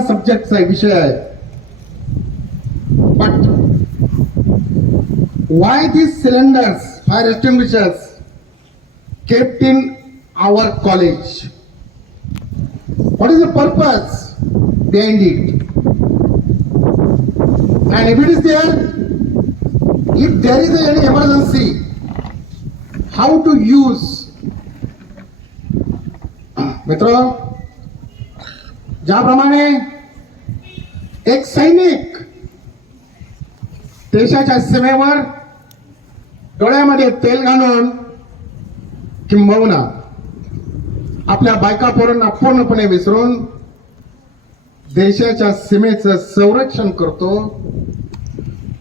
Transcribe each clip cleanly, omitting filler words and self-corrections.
आपला सब्जेक्टचा विषय आहे. But why these cylinders, fire extinguishers kept in our college? What is the purpose behind it? And if it is there, if there is any emergency, how to use? मित्र, ज्याप्रमाणे एक सैनिक देशाच्या सीमेवर डोळ्यामध्ये तेल घालून किंबहुना आपल्या बायका पोरांना पूर्णपणे विसरून देशाच्या सीमेचं संरक्षण करतो,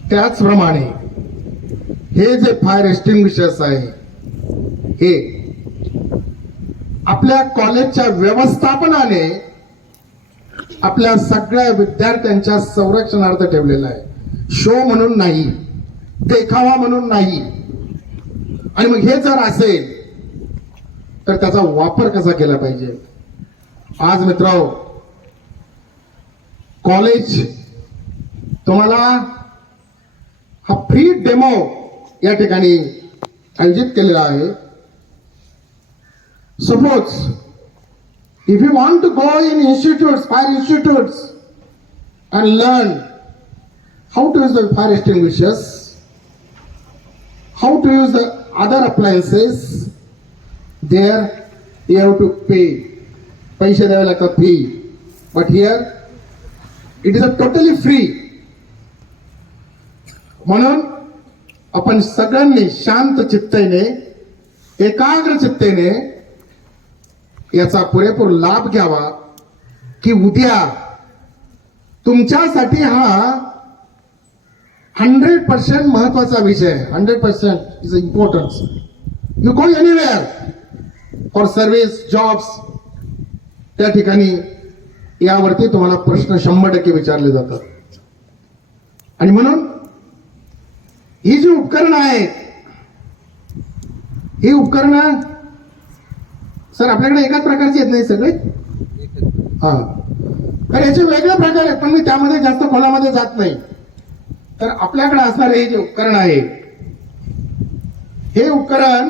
त्याचप्रमाणे हे जे फायर एक्सटिंग्विशर्स आहे हे आपल्या कॉलेजच्या व्यवस्थापनाने आपल्या सगळ्या विद्यार्थ्यांच्या संरक्षणार्थ ठेवलेलं आहे. शो म्हणून नाही, देखावा म्हणून नाही. आणि मग हे जर असेल तर त्याचा वापर कसा केला पाहिजे? आज मित्रांनो, कॉलेज तुम्हाला हा फ्री डेमो या ठिकाणी आयोजित केलेला आहे. Suppose if you want to go in institutes, fire institutes, and learn how to use the fire extinguishers, how to use the other appliances, there you have to pay. पैसे द्यावे लागतात, fee. But here it is a totally free. म्हणून आपण सगळ्यांनी शांत चित्तेने, एकाग्र चित्तेने याचा पुरेपूर लाभ घ्यावा, की उद्या तुमच्यासाठी हा 100% महत्वाचा विषय आहे. 100% is importance. You go anywhere for service, jobs, त्या ठिकाणी यावरती तुम्हाला प्रश्न 100% विचारले जातात. आणि म्हणून ही जी उपकरणं आहेत, ही उपकरणं सर आपल्याकडे एकाच प्रकारची आहेत नाही सगळे? हा, तर याचे वेगळे प्रकार आहेत, पण मी त्यामध्ये जास्त खोलामध्ये जात नाही. तर आपल्याकडे असणारे हे जे उपकरण आहे, हे उपकरण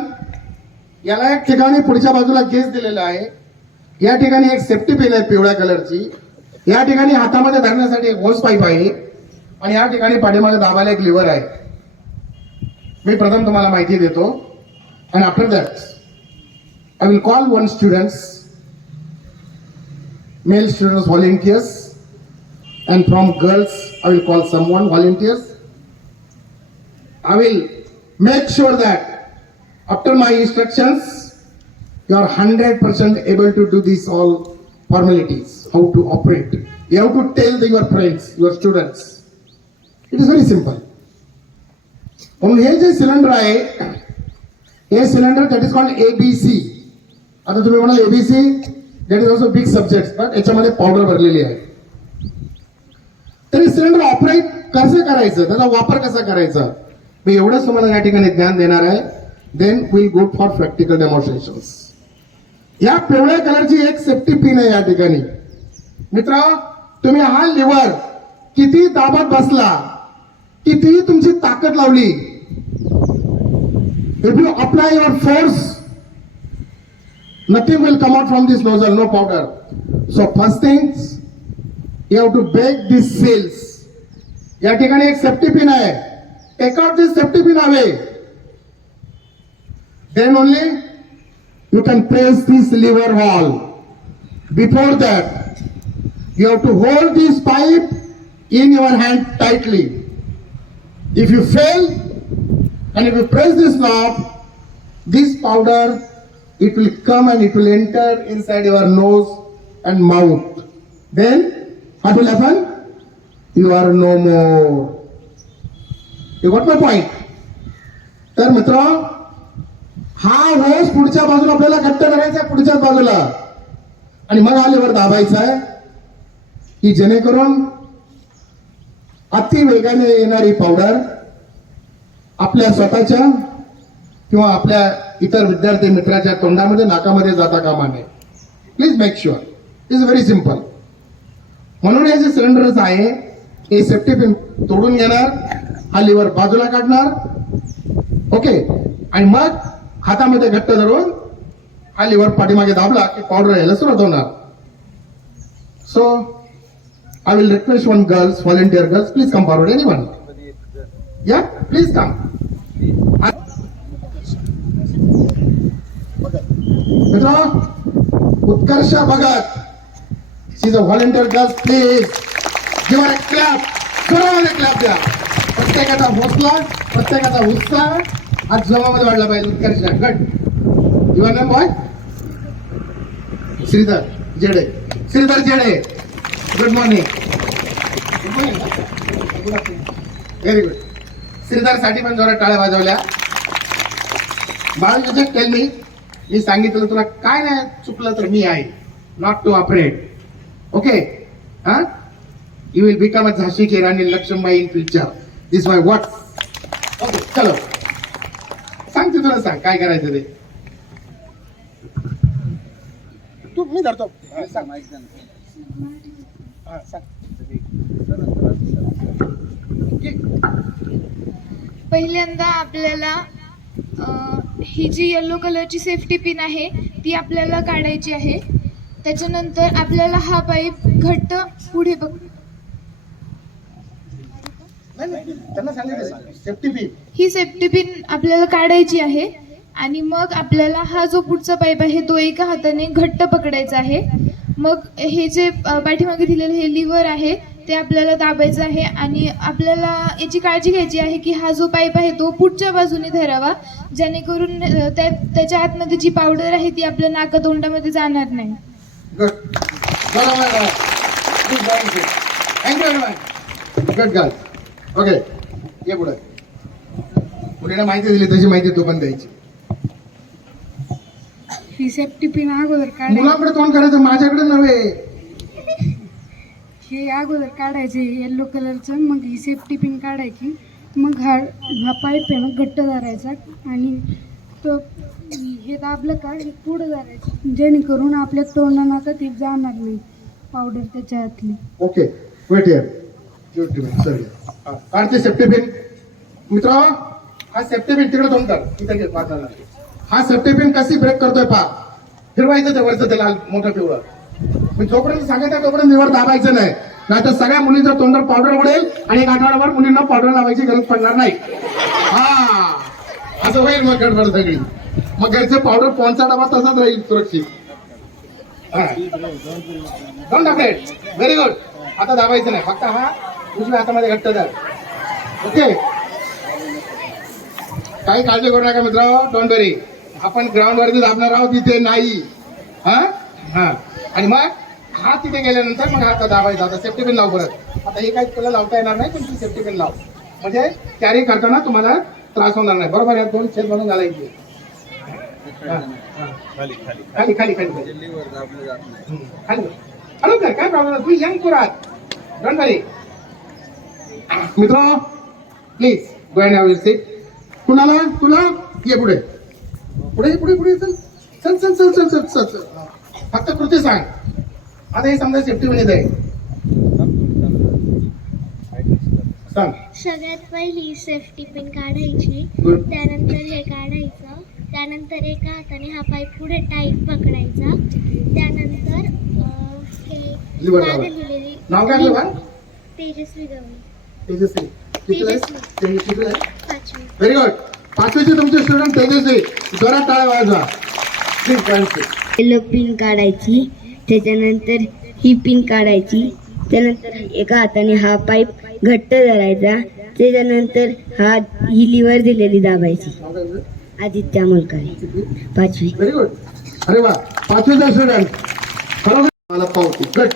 याला एक ठिकाणी पुढच्या बाजूला गेज दिलेला आहे. या ठिकाणी एक सेफ्टी पिन आहे पिवळ्या कलरची. या ठिकाणी हातामध्ये धरण्यासाठी एक होस पाईप आहे. आणि या ठिकाणी पाठीमागे दाबायला एक लिव्हर आहे. मी प्रथम तुम्हाला माहिती देतो. आणि after that I will call one students, male students volunteers, and from girls I will call someone volunteers. I will make sure that after my instructions you are 100% able to do these all formalities, how to operate. You have to tell your friends, your students. It is very simple. म्हणून हे जे cylinder आहे, हे cylinder that is called ABC. आता तुम्ही म्हणाल ABC, that is also big subject, but याच्यामध्ये powder भरलेली आहे. तरी सिलेंडर ऑपरेट कसं करायचं, त्याचा वापर कसा करायचा, मी एवढंच तुम्हाला या ठिकाणी ज्ञान देणार आहे. Then will go for practical demonstrations. या पिवळ्या कलरची एक सेफ्टी पिन आहे या ठिकाणी. मित्र, तुम्ही हा लिव्हर किती दाबत बसला, कितीही तुमची ताकद लावली, if you apply your force, nothing will come out from this nozzle, no powder. So first things, you have to break these seals. या ठिकाणी एक सेफ्टी पिन आहे. Take out this safety pin away. Then only you can press this lever valve. Before that, you have to hold this pipe in your hand tightly. If you fail and if you press this knob, this powder, it will come and it will enter inside your nose and mouth. Then what will happen? You are no more. You got my point? तर मित्र, हा होस पुढच्या बाजूला आपल्याला घट्ट करायचा आहे, पुढच्याच बाजूला, आणि मग हा लिव्हर दाबायचा आहे, की जेणेकरून अति वेगाने येणारी पावडर आपल्या स्वतःच्या किंवा आपल्या इतर विद्यार्थी मित्राच्या तोंडामध्ये, नाकामध्ये जाता कामा नये. Please make sure. Is very simple. म्हणून हे जे सिलेंडरच आहे हे सेफ्टी पिन तोडून घेणार, हा लिव्हर बाजूला काढणार, ओके, आणि मग हातामध्ये घट्ट धरून हा लिव्हर पाठीमागे दाबला की पावडर यायला सुरुवात होणार. So I will request one girls, volunteer girls, please come forward. Anyone? या, प्लीज कम. मित्र, Utkarsh Bhagat, she is a volunteer girls, please give her a clap. जोरामध्ये क्लॅप द्या. प्रत्येकाचा हौसला, प्रत्येकाचा उत्साह आज जमामध्ये वाढला पाहिजे. उत्कर्ष गट. Your name boy? Shridhar Jede. Shridhar Jede, good morning. Very good. Shridhar साठी पण जोरात टाळ्या वाजवल्या. बाळ, जस्ट टेल मी सांगितलं तुला काय नाही चुकलं तर मी आहे. Not to afraid. ओके, हा, यू विल बिकम अ झाशी की Rani Lakshmibai in future. This my what. Okay, चलो सांग, तू तुला सांग काय करायचं ते. तू, मी धरतो. सांग. पहिल्यांदा आपल्याला ही जी येलो कलरची सेफ्टी पिन आहे ती आपल्याला काढायची आहे. त्याच्यानंतर आपल्याला हा पाईप घट्ट पुढे त्यांना सांगितलं सेफ्टी पिन. ही सेफ्टी पिन आपल्याला काढायची आहे आणि मग आपल्याला हा जो पुढचा पाईप आहे तो एका हाताने घट्ट पकडायचा आहे. मग हे जे पाठीमागे दिलेलं हे लिव्हर आहे ते आपल्याला दाबायचं आहे आणि आपल्याला याची काळजी घ्यायची आहे की हा जो पाईप आहे तो पुढच्या बाजूने धरावा, जेणेकरून त्याच्या आतमध्ये जी पावडर आहे ती आपल्या नाकातोंडामध्ये जाणार नाही. गुड. Good girl. ओके, ये पुढे. पुढे माहिती दिली तशी माहिती तू पण द्यायची. ही सेफ्टी पिन अगोदर मुलाकडे तोंड करायचं, माझ्याकडे नव्हे. हे अगोदर काढायचे येल्लो कलरचं, मग ही सेफ्टी पिन काढायची, मग हा पाईप आहे ना घट्ट धरायचा आणि तो हे दाबलं का हे पुढं धरायचं, जेणेकरून आपल्या तोंडात ती जाणार नाही पावडर त्याच्या आतली. Okay, wait here. काढते सेफ्टी पिन. मित्र, हा सेफ्टी पिन तिकडे तोंड कर. इथे घे पाहताना. हा सेफ्टी पिन कशी ब्रेक करतोय पहा. फिरवायचं ते वरचं ते लाल मोठं पिवळं. मी जोपर्यंत सांगायचं तोपर्यंत निवड दाबायचं नाही, नाहीतर सगळ्या मुलींच्या तोंडावर पावडर उडेल आणि एक आठवड्याभर मुलींना पावडर लावायची गरज पडणार नाही. हा, असं होईल मग गडबड सगळी. मग घरचे पावडर पोनचा डबा तसाच राहील सुरक्षित. Don't afraid. Very good. आता दाबायचं नाही, फक्त हा उजव्या हातामध्ये घट्ट धर. ओके, काही काळजी करू नका मित्र. डोंट वरी. आपण ग्राउंड वरती दाबणार आहोत, तिथे नाही. हा हा, आणि मग हा तिथे गेल्यानंतर मग हात दाबायचा. आता सेफ्टी पिन लाव परत. आता हे काही तुला लावता येणार नाही, पण तू सेफ्टी पिन लाव, म्हणजे कॅरी करताना तुम्हाला त्रास होणार नाही. बरोबर, या दोन छेद म्हणून घालायचे. खाली खाली खाली खाली हॅलो कर, काय प्रॉब्लेम. तू यंग पुरात. डोंट वरी. मित्र, please go and have your seat. कुणाला? तुला ये पुढे पुढे पुढे पुढे. चल चल चल चल चल चल चल चल. फक्त कृती सांग. आता हे समजा सेफ्टी पिन येत आहे, सांग. सगळ्यात पहिली सेफ्टी पिन काढायची, Good. त्यानंतर हे काढायचं, त्यानंतर एका हाताने हा पाईप पुढे टाईट पकडायचा, त्यानंतर हे लिव्हर मागे लावा. लिहिलेली नाव काय लिहा? तेजस्वी गवळी, तेजस्वी. तेजस्वी. 5वी. Very good. 5वीचे तुमचे स्टुडंट तेजस्वी. जोरात टाळ्या वाजवा. येलो पिन काढायची, त्याच्यानंतर ही पिन काढायची, त्यानंतर एका हाताने हा पाईप घट्ट धरायचा, त्याच्यानंतर ही लिव्हर दिलेली दाबायची. आदित्य मुलकरी, 5वी. Very good. अरे वा, 5वीचा स्टुडंट. बरोबर, मला पावती. Good,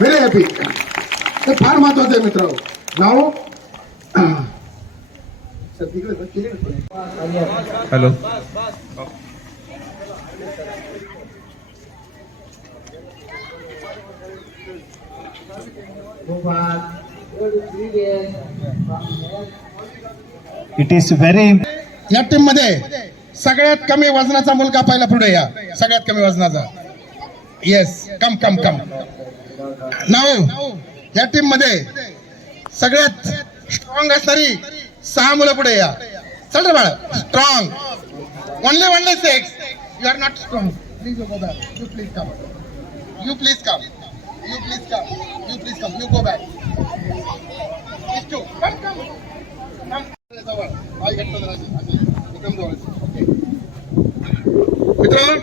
very happy. हे फार महत्वाचं आहे मित्र. नाव हॅलो. It is very. या टीम मध्ये सगळ्यात कमी वजनाचा मुलगा पहिला पुढे या. सगळ्यात कमी वजनाचा. येस, कम कम कम. नाव या टीम मध्ये सगळ्यात स्ट्रॉंग असणारी 6 मुलं पुढे या. चल रे बाळा, strong. Only 6. You are not strong. Please go back. You please come. You please come. You please come. You please come. You go back. These two. Come. Come. जवळ. I get to the right. Come जवळ. Okay. मित्रांनो,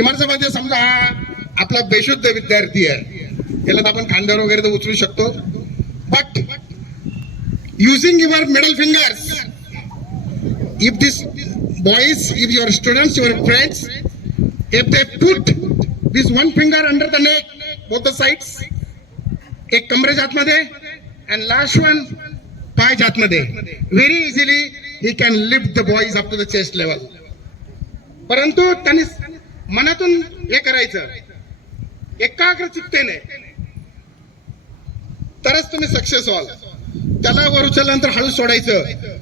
इमारतीमध्ये समजा हा आपला बेशुद्ध विद्यार्थी आहे. याला आपण खांद्यावर वगैरे तर उचलू शकतो. But using your middle fingers, if this boys, if your students, your friends, if they put this one finger under the neck, both the sides, एक कमरेच्या आतमध्ये and last one पायच्या आतमध्ये, very easily he can lift the boys up to the chest level. परंतु त्यांनी मनातून हे करायचं, एकाग्र चित्तेने, तरच तुम्ही सक्सेस व्हाल. त्याला वर उचलल्यानंतर हळू सोडायचं,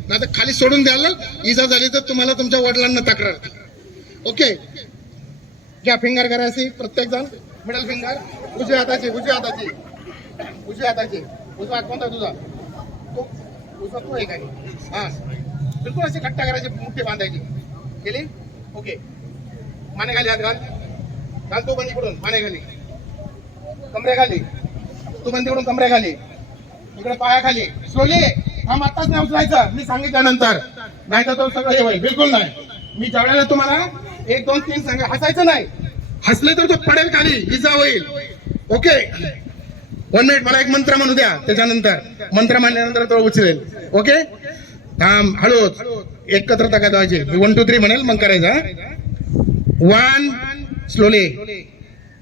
नाही तर खाली सोडून द्याल, इजा झाली तर तुम्हाला तुमच्या वडिलांना तक्रार. ओके, घ्या फिंगर करायची प्रत्येक जण. मिडल फिंगर उजव्या हाताची. उजवा हात कोणता तुझा? तो उजवा तो आहे काही. हा, बिलकुल अशी कट्टा करायची, मुठ्ठी बांधायची. केली? ओके. माने खाली हात घाल. तो बंद इकडून माने खाली, कमरे खाली. तू बंद इकडून कमरे खाली, इकडे पाया खाली. स्लोली. हा आताच नाही उचलायचं मी सांगितल्यानंतर, नाही तर तो सगळं हे होईल. बिलकुल नाही. मी ज्यावेळेला तुम्हाला 1 2 3 सांगा, हसायचं नाही. हसले तर तो पडेल खाली, इजा होईल. ओके, 1 मिनिट मला एक मंत्र म्हणू द्या, त्याच्यानंतर मंत्र म्हणल्यानंतर तो उचलेल. ओके, थांब, हळूच एकत्र टाका द्यायचे. मी 1 2 3 म्हणेल, मग करायचं. 1 स्लोली,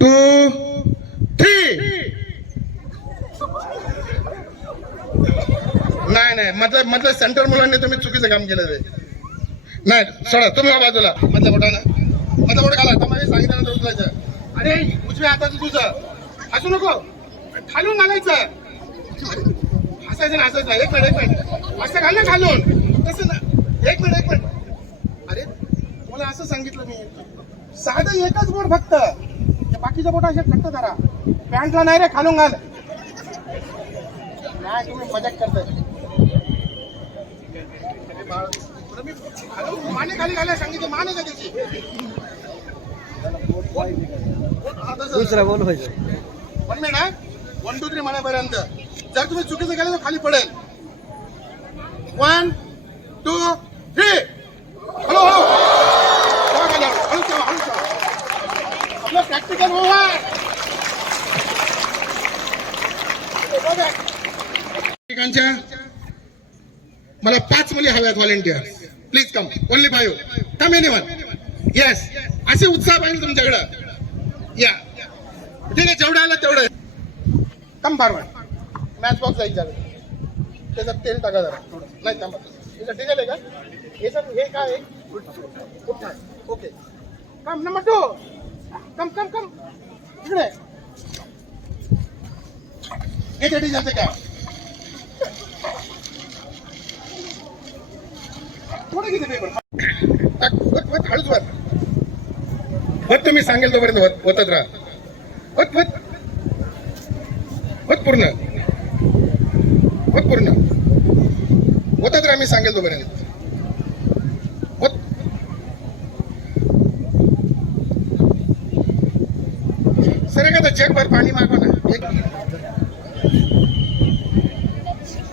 2 3. नाही मतलब सेंटर मुलांनी तुम्ही चुकीचं काम केलं ते. नाही सोडा, तुम्ही बाजूला. मधल्या बोट घाला. तुम्हाला सांगितल्यानंतर उचलायचं. अरे उजव्या हाताचं तुझं, हसू नको, खालून घालायचं. हसायचं ना, हसायचं. एक मिनिट असं घाल ना खालून, तसं ना. एक मिनिट. अरे मला असं सांगितलं मी, साधं एकच बोट फक्त, बाकीच्या बोट असे फक्त धरा. पॅन्टला नाही रे, खालून घाल. नाही तुम्ही मजाक करताय. माने खाली घालायला सांगितलं, माने का त्याची दुसरा बोल व्हायचं. 1 मिनिट. 1 2 3 म्हणापर्यंत जर तुम्ही चुकीचं केलं तर खाली पडेल. 1 2 3. हॅलो आपलं प्रॅक्टिकल होवा. मला 5 मुली हव्यात volunteer. Please come. Only 5. Come anyone. Yes, असे उत्साह पाहिजे तुमच्याकडं. या ठीक आहे, जेवढं आलं तेवढं. Come forward. मॅच बॉक्स जायचं, त्याच्यात तेल टाका जरा थोडं. नाही थांबा, याचं डिझेल आहे का? याचं हे काय आहे? ओके, कम. नंबर 2. कम इकडे. हे डिझेलचं काय? थोडं किती पेपर हळूच वत. तुम्ही सांगेल तोपर्यंत होतच राहा. पूर्ण होतच राहा. मी सांगेल तोपर्यंत. सर एखादा जगभर पाणी मागवा ना.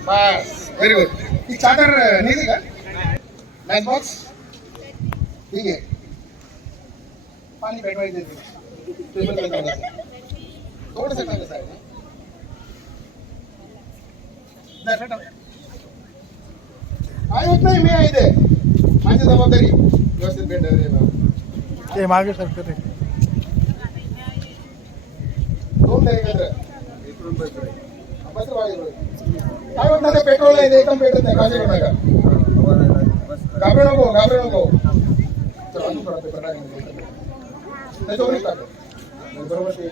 बस, व्हेरी गुड. ती चादर नेली का? मॅच बॉक्स ठीक आहे. पाणी पेटवायचं थोडंसं काय होत नाही. मी आहे ते, माझी जबाबदारी व्यवस्थित भेट. ते मागे सरकार 2 एकत्र काय होत नाही. ते पेट्रोल आहे, एकदम पेटत नाही. काळजी करू नका. घाबरू नको. त्याच्यावरच टाक. बरोबर ते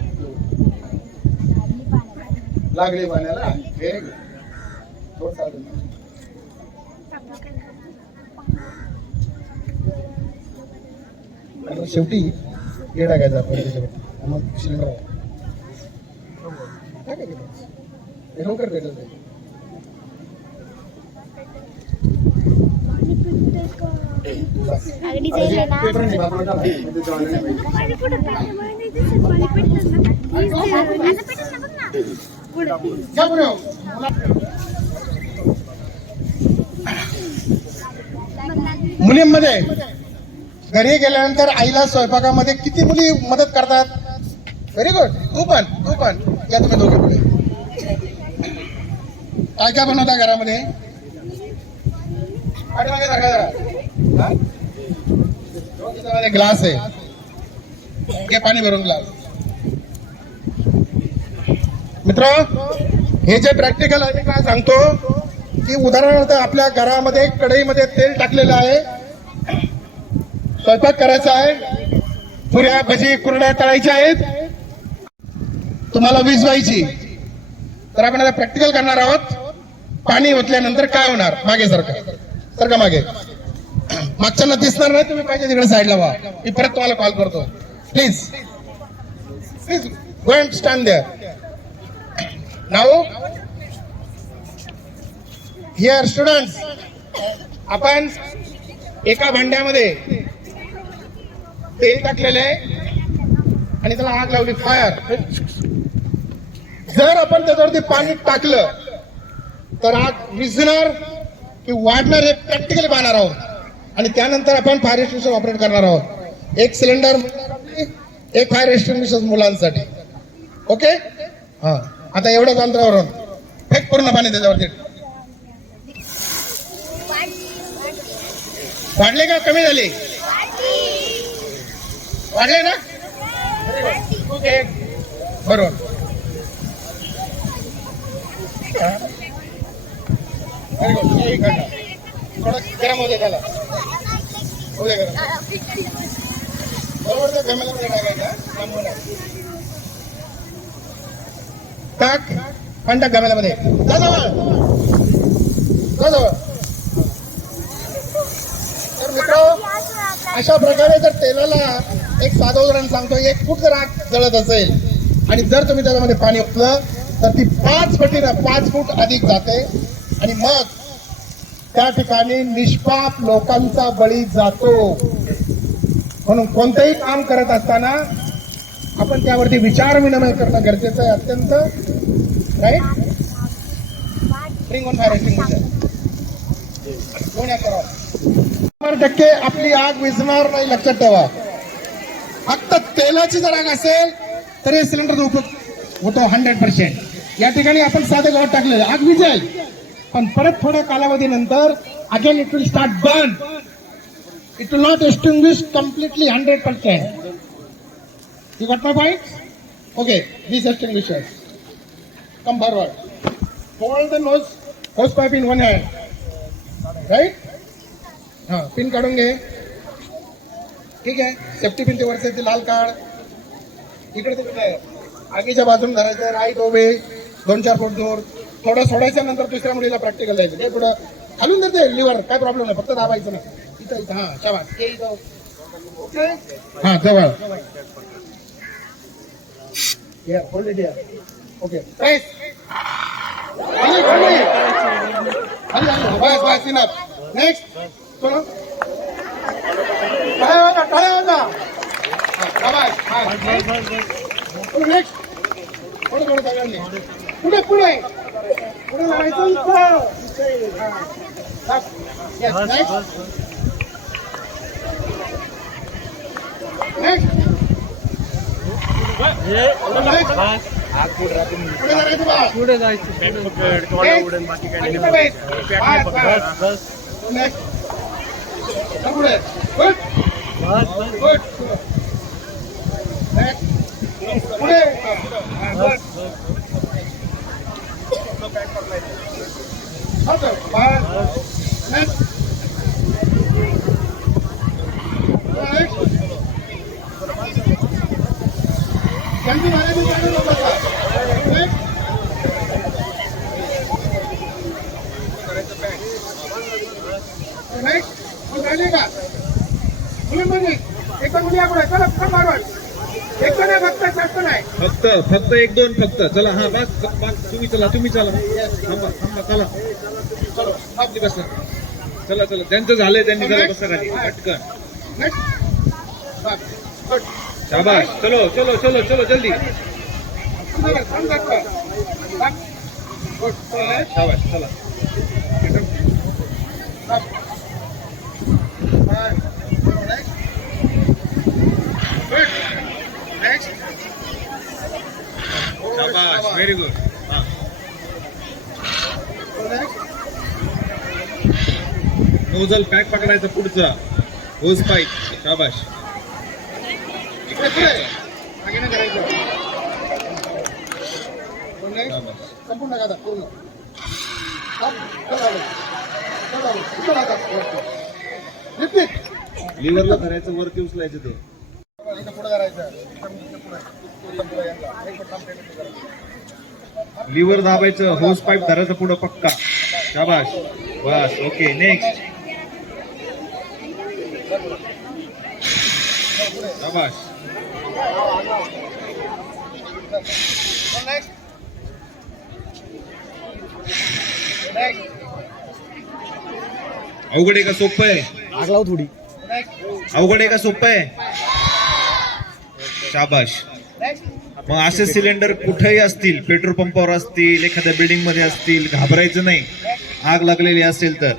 लागले पाण्याला. Very good. शेवटी हे टाकायचं आपण त्याच्यावर, मग सिलेंडर लवकर भेटेल ते. अगदी जाईल ना पेपर नाही, बाजूला टाका. म्हणजे तो आलेला पाहिजे. पाणी पुढं टाकलं, मला नाही दिसत, पाणी पेटलं ना. आता पेटलं ना, बघ ना. या पुढे हो. मुलींमध्ये घरी गेल्यानंतर आईला स्वयंपाकामध्ये किती मुली मदत करतात? Very good. तू पण या तुम्ही दोघे पुढे. काय काय बनवता घरामध्ये? पाठीमागे सारखा जरा. हा? त्याच्यामध्ये ग्लास आहे, घे पाणी भरून ग्लास. मित्र, हे जे प्रॅक्टिकल आहे ते काय सांगतो की उदाहरणार्थ आपल्या घरामध्ये कढईमध्ये तेल टाकलेलं आहे, स्वयंपाक करायचा आहे, पुऱ्या भजी कुरड्या तळायच्या आहेत, तुम्हाला विजवायची. तर आपण आता प्रॅक्टिकल करणार आहोत. पाणी ओतल्यानंतर काय होणार? मागे सारखं मागे. मागच्यांना दिसणार नाही, तुम्ही पाहिजे तिकडे साईडला व्हा. मी परत तुम्हाला कॉल करतो. Please go and stand there. Now here students, आपण एका भांड्यामध्ये तेल टाकलेले आहे आणि त्याला आग लावली, फायर. जर आपण त्याच्यावरती पाणी टाकलं तर आग विझणार की वाढणार हे प्रॅक्टिकली पाहणार आहोत. आणि त्यानंतर आपण फायर एक्सटिंग्विशर ऑपरेट करणार आहोत. एक सिलेंडर एक फायर एक्सटिंग्विशर मुलांसाठी. ओके, हा. आता एवढ्याच अंतरावरून फेक पूर्ण पाणी त्याच्यावरती. वाढले का कमी झाले? वाढले ना? ओके, बरोबर. Very good. थोडं गरम होते त्याला, होऊ दे गरम. बरोबर, त्या गमेल्यामध्ये टाकायचा. टाक पण टाक गमेल्यामध्ये. जा जवळ. तर मित्र, अशा प्रकारे जर तेलाला एक साधं उदाहरण सांगतो, 1 फूट जर आग जळत असेल आणि जर तुम्ही त्याच्यामध्ये पाणी ओतलं तर ती 5 फूट अधिक जाते आणि मग त्या ठिकाणी निष्पाप लोकांचा बळी जातो. म्हणून कोणतंही काम करत असताना आपण त्यावरती विचार विनिमय करणं गरजेचं आहे, अत्यंत. Right? Bring on fire extinguisher. 100% आपली आग विझणार नाही, लक्षात ठेवा. फक्त तेलाची जर आग असेल तर हे सिलेंडर उपयोग होतो 100%. या ठिकाणी आपण साधं गवत टाकलेलं, आग विझेल, पण परत थोड्या कालावधीनंतर again it will start burn. It will not extinguish completely 100%. You got my point? Okay, this extinguisher. Come forward. Hold the hose pipe in one hand. Right? हा, पिन काढून घे. ठीक आहे. सेफ्टी पिनचे वरचे ते लाल काढ. इकडे तिकडे आगीच्या बाजून धरायचं. राईट ओवे 2-4 फूट दूर. थोडं सोडायच्या नंतर दुसऱ्या मुलीला प्रॅक्टिकल द्यायचं. ते पुढं घालून देते लिव्हर, काय प्रॉब्लेम नाही, फक्त दाबायचं नाही. इथं हा, शाबास. हे इथं. ओके, हा, जवळ. Hold it here. Okay, press. Bus enough. Next. चलो, टाळ्या वाजा. नेक्स्ट. थोडं सगळ्यांनी पुढे लावायचं. पुढे जायचं तुम्हाला उडून बाकी काही एक मुली आपण चला फक्त जास्त नाही. फक्त एक दोन फक्त चला हा बस तुम्ही चला थांबा चला आपली बसा चला त्यांचं झालंय त्यांनी जरा बसा खाली पटकन शाबाश चलो जल्दी शाबाश चला शाबाश व्हेरी गुड नोझल पॅक पकडायचं पुढचा होस पाईप शाबाश संपूर्ण गादा पूर्ण लिव्हरला धरायचं वरती उचलायचं ते लिव्हर दाबायचं होस पाईप धरायचं पुढं पक्का शाबाश बस ओके नेक्स्ट शाबाश अवघड आहे का सोपं आहे थोडी अवघड आहे का सोपं आहे शाबाश मग असे सिलेंडर कुठेही असतील पेट्रोल पंपावर असतील एखाद्या बिल्डिंग मध्ये असतील घाबरायचं नाही आग लागलेली असेल तर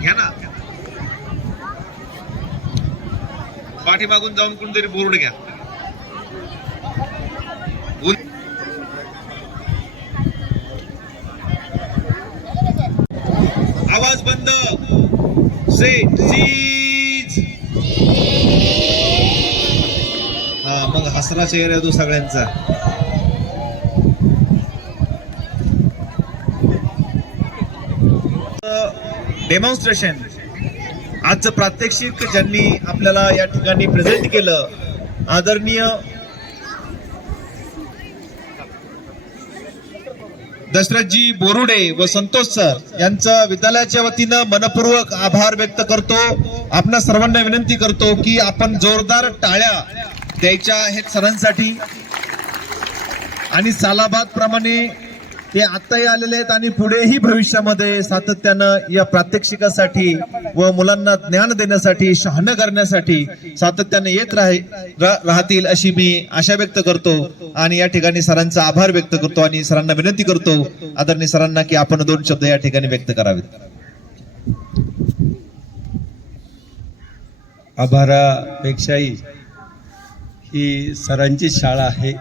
घ्या ना पाठीमागून जाऊन कोणतरी बोर्ड घ्या आवाज बंद सेट सीज हा मग हसरा चेहरा येतो सगळ्यांचा डेमॉन्स्ट्रेशन आजचं प्रात्यक्षिक ज्यांनी आपल्याला या ठिकाणी प्रेझेंट केलं आदरणीय दशरथजी बोरुडे व संतोष सर यांचं विद्यालयाच्या वतीनं मनपूर्वक आभार व्यक्त करतो आपणा सर्वांना विनंती करतो की आपण जोरदार टाळ्या द्यायच्या आहेत सरांसाठी आणि सालाबाद प्रमाणे ते आताही आलेले आहेत आणि पुढेही भविष्यामध्ये सातत्यानं या प्रात्यक्षिकासाठी व मुलांना ज्ञान देण्यासाठी शहाणं करण्यासाठी सातत्याने येत राहतील अशी मी आशा व्यक्त करतो आणि या ठिकाणी सरांचा आभार व्यक्त करतो आणि सरांना विनंती करतो आदरणीय सरांना की आपण 2 शब्द या ठिकाणी व्यक्त करावेत. आभारापेक्षाही ही सरांची शाळा है.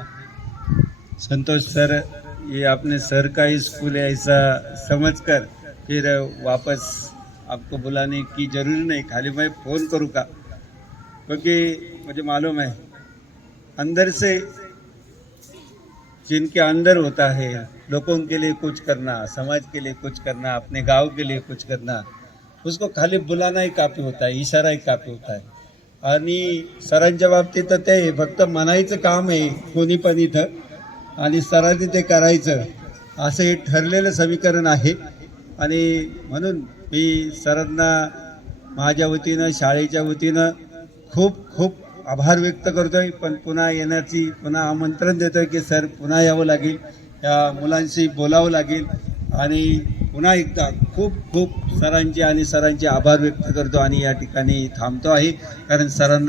संतोष सर, ये आपने सर का ही स्कूल है ऐसा समझकर फिर वापस आपको बुलाने की जरूरी नहीं, खाली मैं फ़ोन करूँ का, क्योंकि मुझे मालूम है अंदर से जिनके अंदर होता है लोगों के लिए कुछ करना, समाज के लिए कुछ करना, अपने गांव के लिए कुछ करना, उसको खाली बुलाना ही काफ़ी होता है, इशारा ही काफ़ी होता है. आणि सरांच्या बाबतीत तर ते फक्त म्हणायचं काम आहे कोणी पण इथं आणि सरांनी ते करायचं असं हे ठरलेलं समीकरण आहे. आणि म्हणून मी सरांना माझ्या वतीनं शाळेच्या वतीनं खूप खूप आभार व्यक्त करतोय. पण पुन्हा येण्याची पुन्हा आमंत्रण देतोय की सर पुन्हा यावं लागेल, या मुलांशी बोलावं लागेल आणि पुन्हा एकदा खूप खूप सरांचे आभार व्यक्त करतो आणि या ठिकाणी थांबतो आहे कारण सरांना